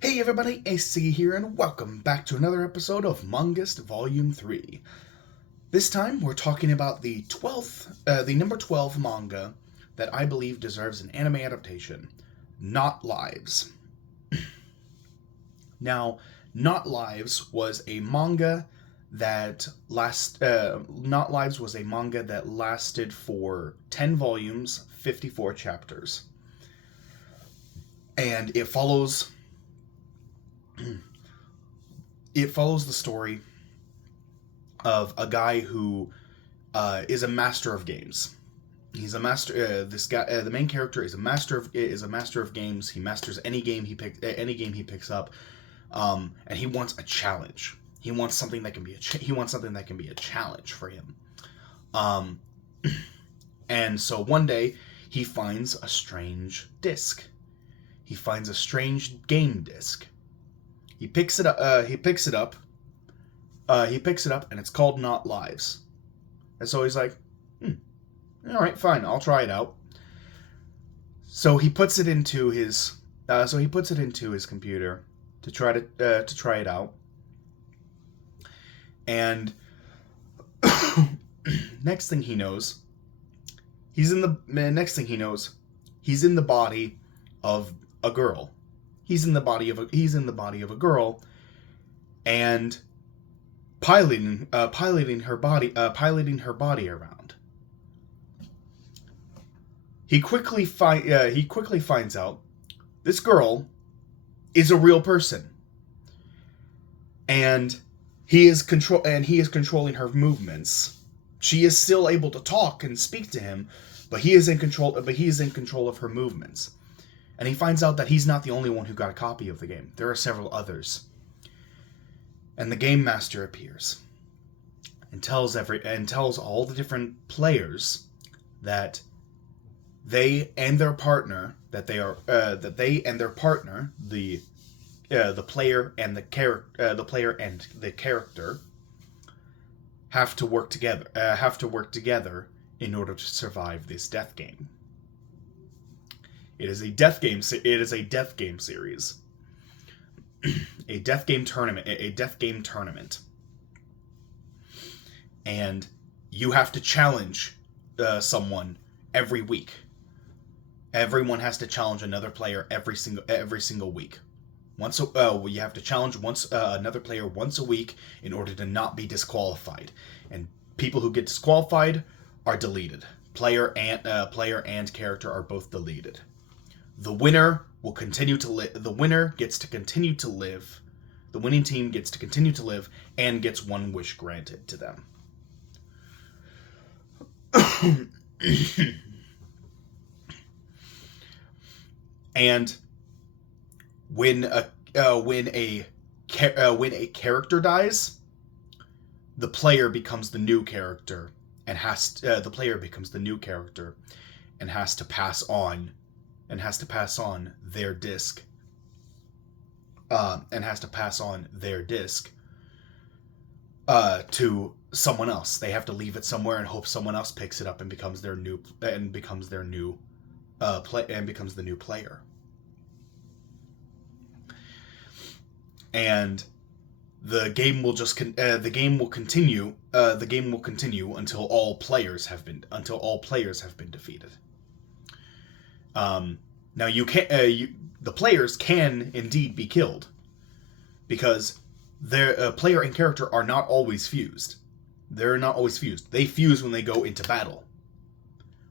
Hey everybody, AC here, and welcome back to another episode of Man-Gust Volume 3. This time we're talking about the number 12 manga that I believe deserves an anime adaptation, Not Lives. Now, Not Lives was a manga Not Lives was a manga that lasted for 10 volumes, 54 chapters. And it follows the story of a guy who is a master of games. He's a master. This guy, the main character, is a master of games. He masters any game he picks up, and he wants a challenge. He wants something that can be a challenge for him. And so one day he finds a strange disc. He finds a strange game disc. He picks it up. And it's called Not Lives. And so he's like, all right, fine, I'll try it out. So he puts it into his computer to try it out. And next thing he knows, he's in the body of a girl. He's in the body of a girl, and piloting her body around. He quickly finds out this girl is a real person, and he is controlling her movements. She is still able to talk and speak to him, but he is in control of her movements. And he finds out that he's not the only one who got a copy of the game. There are several others. And the game master appears and tells all the different players that the player and the character have to work together in order to survive this death game. It is a death game series. A death game tournament. And you have to challenge someone every week. Everyone has to challenge another player every single week. You have to challenge another player once a week in order to not be disqualified. And people who get disqualified are deleted. Player and character are both deleted. The winner will continue to live. The winner gets to continue to live. The winning team gets to continue to live and gets one wish granted to them. And when a character dies, the player becomes the new character and has to pass on their disc. To someone else. They have to leave it somewhere and hope someone else picks it up and becomes the new player. And the game will continue until all players have been defeated. Now the players can indeed be killed, because their player and character are not always fused. They're not always fused. They fuse when they go into battle.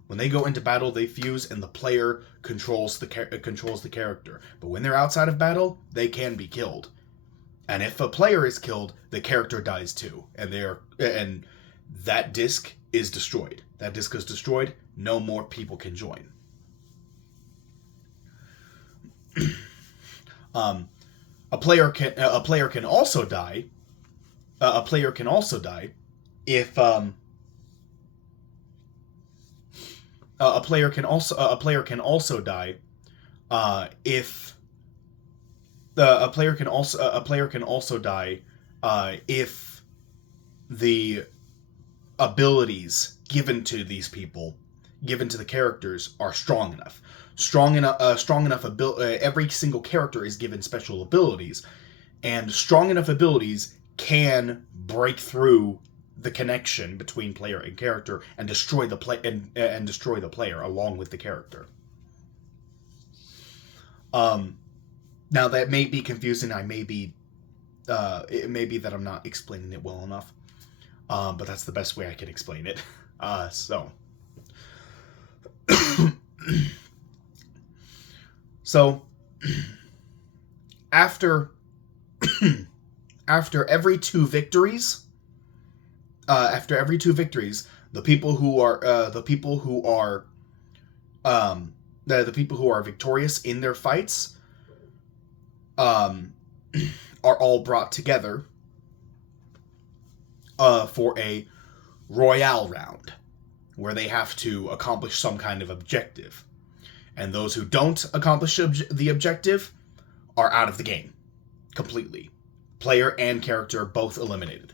When they go into battle, they fuse, and the player controls the character. But when they're outside of battle, they can be killed. And if a player is killed, the character dies too, and that disc is destroyed. That disc is destroyed. No more people can join. A player can also die. A player can also die if a player can also die if the abilities given to the characters are strong enough. Every single character is given special abilities, and strong enough abilities can break through the connection between player and character and destroy destroy the player along with the character. Now that may be confusing. It may be that I'm not explaining it well enough, but that's the best way I can explain it. So after after every two victories, the people who are victorious in their fights are all brought together for a royale round, where they have to accomplish some kind of objective. And those who don't accomplish the objective are out of the game completely. Player and character both eliminated.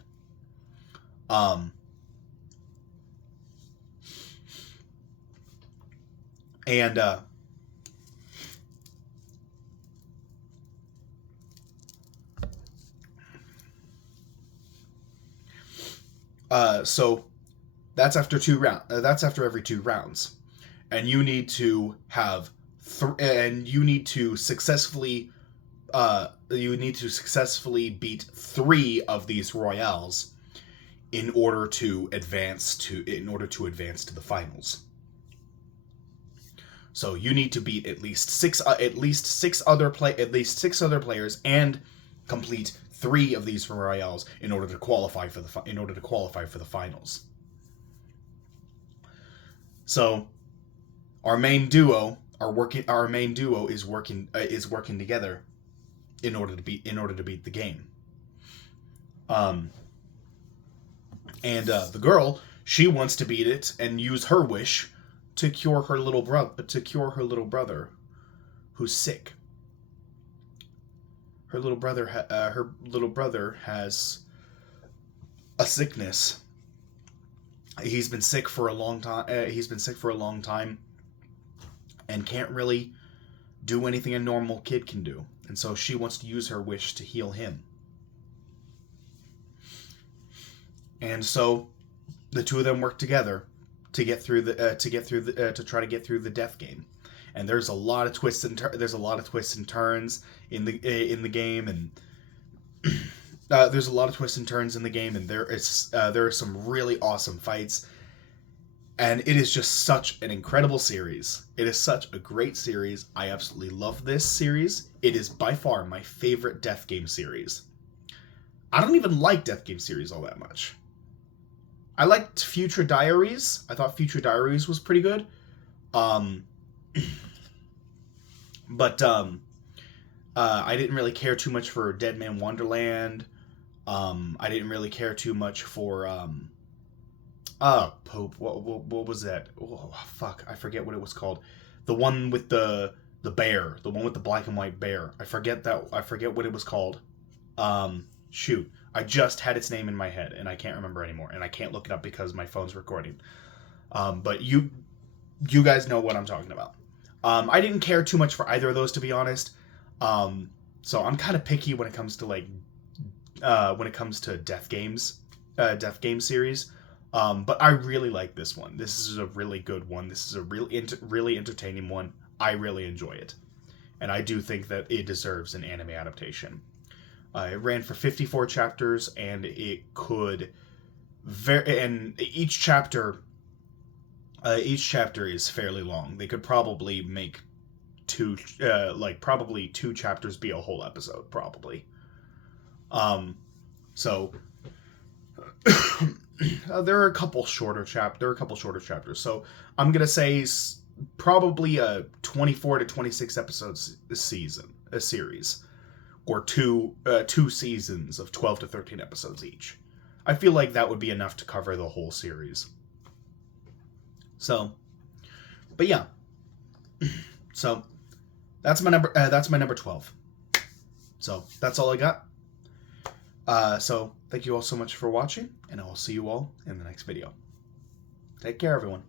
So that's after that's after every 2 rounds, and you need to have successfully beat 3 of these royales in order to advance to the finals. So you need to beat at least six other players and complete 3 of these royales in order to qualify for the finals. So our main duo is working together in order to beat the game. And the girl, she wants to beat it and use her wish to cure her little brother who's sick. Her little brother has a sickness. He's been sick for a long time. And can't really do anything a normal kid can do. And so she wants to use her wish to heal him. And so the two of them work together to try to get through the death game. And there's a lot of twists and turns in the game, and there's a lot of twists and turns in the game, and there are some really awesome fights, and it is just such an incredible series. It is such a great series. I absolutely love this series. It is by far my favorite death game series. I don't even like death game series all that much. I liked Future Diaries. I thought Future Diaries was pretty good. But I didn't really care too much for Dead Man Wonderland. I didn't really care too much for Pope. What was that? Oh, fuck, I forget what it was called. The one with the bear, the one with the black and white bear. I forget what it was called. Shoot, I just had its name in my head and I can't remember anymore, and I can't look it up because my phone's recording. But you guys know what I'm talking about. I didn't care too much for either of those, to be honest. So I'm kind of picky when it comes to death game series. But I really like this one. This is a really good one. This is a really entertaining one. I really enjoy it, and I do think that it deserves an anime adaptation. It ran for 54 chapters, and each chapter is fairly long. They could probably make two chapters be a whole episode, probably. So there are a couple shorter chapters. So I'm gonna say probably a 24 to 26 episodes a series, or two seasons of 12 to 13 episodes each. I feel like that would be enough to cover the whole series. So, but yeah. So that's my number 12. So that's all I got. So thank you all so much for watching, and I will see you all in the next video. Take care, everyone.